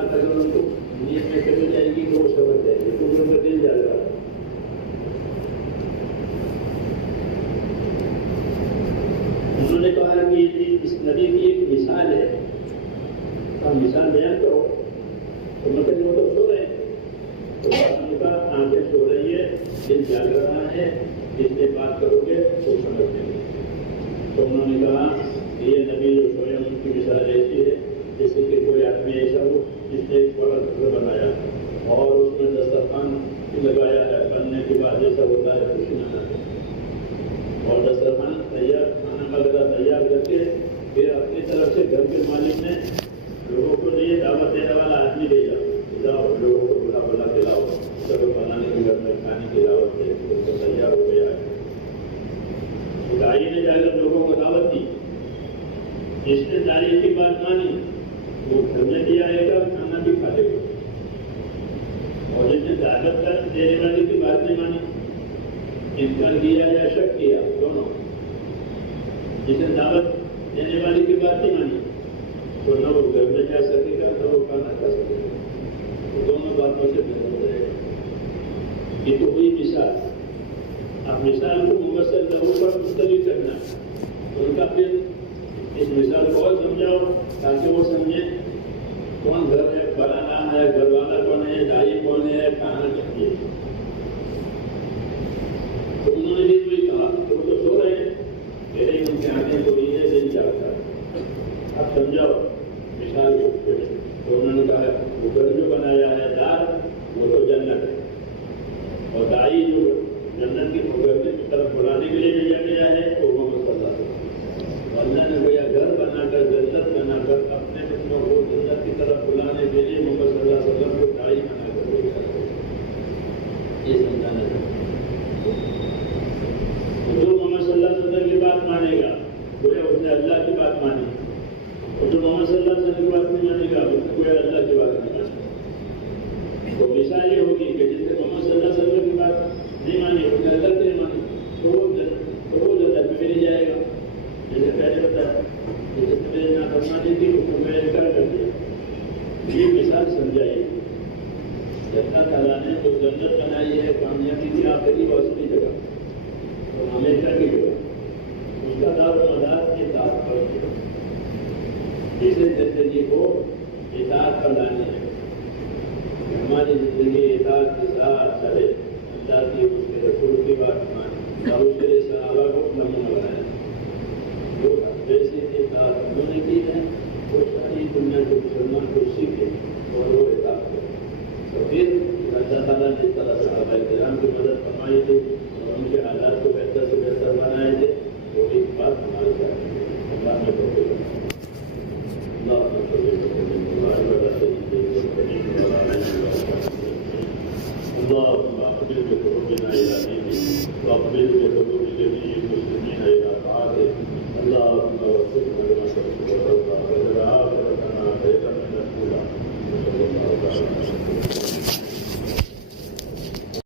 بات اگر ان کو نیت میں چلی جائے گی تو وہ سمجھ جائے گی، تو ان کا دل جائے گا۔ انہوں نے کہا کہ یہ اس نبی کی ایک مثال ہے، آپ مثال بیان کرو۔ تو مطلب وہ تو سو رہے ہیں، تو ان کا آنکھیں سو رہی ہے، دل جاگ رہا ہے، جس سے بات کرو گے وہ سمجھ لیں گے۔ تو انہوں نے کہا یہ نبی جو سوئے ان کی مثال ایسی ہے جیسے کہ کوئی آدمی ایسا ہو جس نے ایک بڑا گھر بنایا اور اس میں دسترخوان لگایا ہے، بننے کے بعد جیسا ہوتا ہے خوشی منانا، اور دسترخوان تیار، کھانا وغیرہ تیار کر کے پھر اپنی طرف سے گھر کے مالک نے لوگوں کو لیے دعوت دینے والا آدمی لے جاؤ، لوگوں کو بلا بلا کھلاؤ، سب بنانے کے گھر میں کھانے کی دعوت دے، تو تیار ہو گیا ہے۔ دائی نے جا کر لوگوں کو دعوت دی، جس نے دائی کی بات مانی وہ گھر میں بھی آئے گا، کھانا بھی کھا لے گا، اور جس نے دعوت دینے والے کی بات نہیں مانی، انکار کیا یا شک کیا، دونوں، جس نے دعوت دینے والی کی بات نہیں مانی تو نہ وہ گھر میں جا سکے گا نہ وہ کھانا کھا سکے گا، دونوں باتوں سے بہتر ہو جائے گا۔ یہ تو ہوئی مثال۔ اب مثال کو محمد صلی اللہ علیہ وسلم پر مستقل کرنا، ان کا پھر اس مثال کو اور سمجھاؤ تاکہ وہ سمجھیں کون گھر ہے، بنانا ہے، گھر والا کون ہے، دائی کون ہے، کھانا چاہیے۔ تو انہوں نے بھی وہی کہا کہ وہ تو سو رہے ہیں، میرے ان کی آنکھیں سو رہی ہے، دل جاگتا ہے، اب سمجھاؤ مثال کو۔ تو انہوں نے کہا وہ گھر جو بنایا ہے دار وہ تو جنت ہے، اور دائی جو جنت کی طرف بلانے کے لیے بھیجا گیا ہے وہ محمد صلی اللہ علیہ وسلم۔ اللہ نے بھیا گھر بنا کر، جنت بنا کر اپنے بچوں کو جنت کی طرف بلانے کے لیے محمد صلی اللہ علیہ وسلم کو دائی بنا کر بھیجا ہے۔ یہ سمجھانا چاہتا جو محمد صلی اللہ علیہ وسلم کی بات مانے گا گویا اس نے اللہ کی بات مانی، اور جو محمد صلی اللہ علیہ وسلم کی بات نہیں مانے گا اس نے گویا اللہ کی بات نہیں مانی۔ تو مثال یہ ہوگی کہ جس نے محمد صلی اللہ علیہ وسلم کی بات نہیں مانی، اس نے اللہ کی نہیں مانی، تو وہ جنت میں نہیں جائے گا۔ جیسے پہلے بتایا، جیسے میرے نافرمانی تھی اس کو میں انکار کر دیا، یہ مثال سمجھائی۔ اللہ تعالیٰ نے جو جنت بنائی ہے کامیابی کی آخری وسیع جگہ اور ہمیشہ کی جگہ، اس کا دار و مدار اطاعت پر ہے۔ جسے زندگی کو اطاعت پر لانے ہے، ہماری زندگی اطاعت کے ساتھ چلے، اللہ کی اس کے رسول کی بات مانے اور اس کے صحابہ کو نمونہ بنائے۔ جو ویسے اطاعت انہوں نے کی ہے وہ ساری دنیا کے مسلمان کو سیکھے اور وہ اطاعت کرے۔ تو پھر اللہ تعالیٰ نے اس طرح صحابہ کرام کی مدد فرمائی تھی اور ان کے حالات کو بہتر سے بہتر بنائے تھے، وہ ایک بات ہمارے ساتھ ہے۔ اللہ میں بہت اللهم اقبل بقلوبنا الى دينك واقبل بقلوبنا